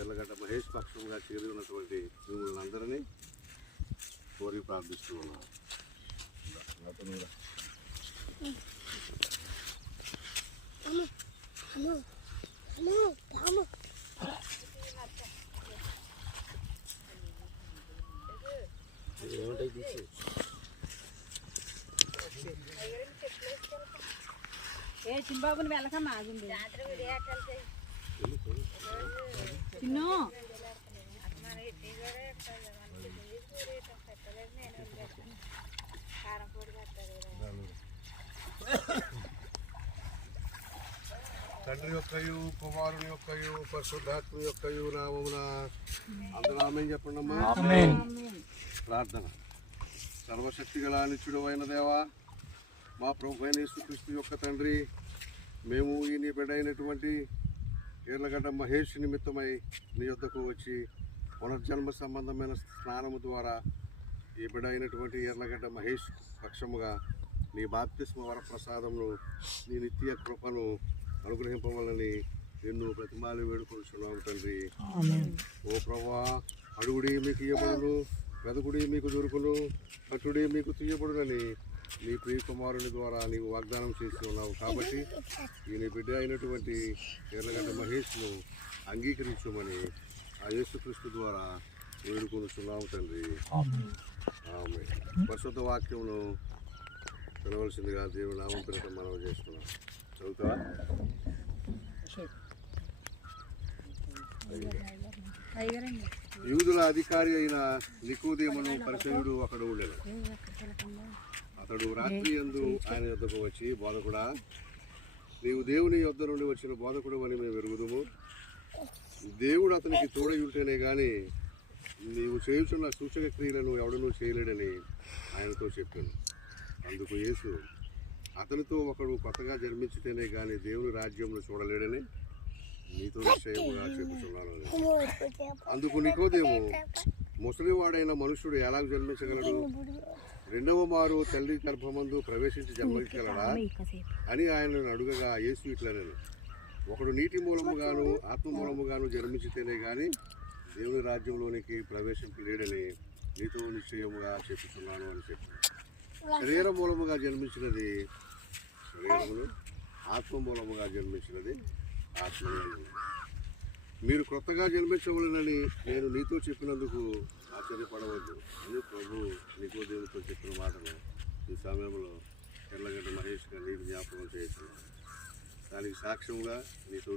ఎర్లగడ్డ మహేష్ పక్షంగా చేరి ఉన్నటువంటి మిమ్మల్ని అందరినీ కోరి ప్రార్థిస్తూ ఉన్నాను. ఏ చిన్నబాబుని వెళ్ళకమ్మా ఆగింది చిన్ను తండ్రి యొక్కయు కుమారుని యొక్కయు పరిశుద్ధాత్మ యొక్కయు నామమున అందరూ ఆమేన్ చెప్పండి అమ్మా. ప్రార్థన. సర్వశక్తి గల నిత్యుడు అయిన దేవా, మా ప్రభు అయిన యేసుక్రీస్తు యొక్క తండ్రి, మేము ఈ నీ బిడ్డ అయినటువంటి ఎర్లగడ్డ మహేష్ నిమిత్తమై నీ యొద్దకు వచ్చి పునర్జన్మ సంబంధమైన స్నానము ద్వారా ఈ బిడ్డ అయినటువంటి ఎర్లగడ్డ మహేష్ పక్షముగా నీ బాప్తిస్మ వరప్రసాదమును నీ నిత్య కృపను అనుగ్రహింపవాలని నిన్ను ప్రతిమాలు వేడుకొనుచున్నాము తండ్రి. ఓ ప్రభువా, అడుగుడి మీకు ఇయ్యబడును, వెదకుడి మీకు దొరుకును, కట్టుడి మీకు తీయబడునని నీ ప్రియ కుమారుని ద్వారా నీవు వాగ్దానం చేసి ఉన్నావు. కాబట్టి ఈ నీ బిడ్డ అయినటువంటి ఎర్లగడ్డ మహేష్ను అంగీకరించమని ఆ యేసుక్రీస్తు ద్వారా వేడుకొనుచున్నాము తండ్రి. ఆమె పరిశుద్ధ వాక్యమును చదవలసిందిగా దేవుని నామం పేరిట మనం చేస్తున్నాం. చదువుతావా? యూదుల అధికారి అయిన నికోదేమును పరిసయుడు ఒకడు ఉండెను. అతడు రాత్రి యందు ఆయన యొద్దకు వచ్చి, బోధకుడా, నీవు దేవుని యొద్ద నుండి వచ్చిన బోధకుడు అని మేము ఎరుగుదుము. దేవుడు అతనికి తోడై ఉంటేనే గాని నీవు చేయుచున్న సూచక క్రియలను ఎవడనూ చేయలేడని ఆయనతో చెప్పాను. అందుకు యేసు, అతనితో ఒకడు కొత్తగా జన్మించితేనే గాని దేవుని రాజ్యంలో చూడలేడని నీతో నిశ్చయముగా చెప్పుచున్నాను. అందుకు నికోదేము, ముసలివాడైన మనుషుడు ఎలా జన్మించగలడు? రెండవ మారు తల్లి గర్భమందు ప్రవేశించి జన్మించగలడా అని ఆయనను అడుగగా యేసు ఇట్లనెను, ఒకడు నీటి మూలముగాను ఆత్మ మూలముగాను జన్మించితేనే గాని దేవుని రాజ్యంలోనికి ప్రవేశించలేడని నీతో నిశ్చయముగా చెప్పుచున్నాను అని చెప్పాను. శరీర మూలముగా జన్మించినది శరీరమును, ఆత్మ మూలముగా జన్మించినది ఆత్మను. మీరు క్రొత్తగా జన్మించవలనని నేను నీతో చెప్పినందుకు ఆశ్చర్యపడవద్దు అని ప్రభు నికోదేముతో చెప్పిన మాటలు ఈ సమయంలో ఎర్లగడ్డ మహేష్ గారు నీకు జ్ఞాపకం చేస్తున్నాను. దానికి సాక్ష్యంగా నీతో